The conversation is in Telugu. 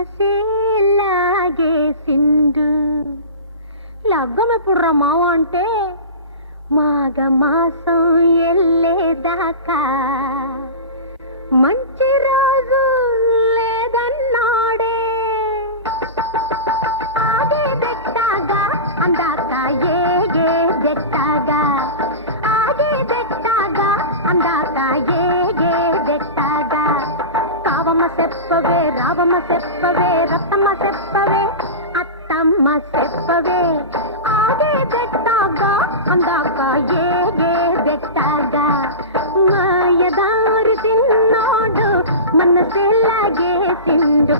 మనసే లాగేసిండు. లగ్గమెప్పుడు రా మావ అంటే మాఘ మాసం ఎల్లేదాకా మంచి రోజు లేదన్నాడే. ఆగే దెట్టాగా అందాక ఏగే దెట్టాగా, ఆగే దెట్టాగా అందాక ఏగే దెట్టాగా. కావమ్మ చెప్పవే రావమ్మ చెప్పవే రత్తమ్మ చెప్పవే అత్తమ్మ చెప్పవే. ఆగే దెట్టాగా అందాక ఏగే దెట్టాగా. మాయదారి చిన్నోడు మనసే లాగేసిండు.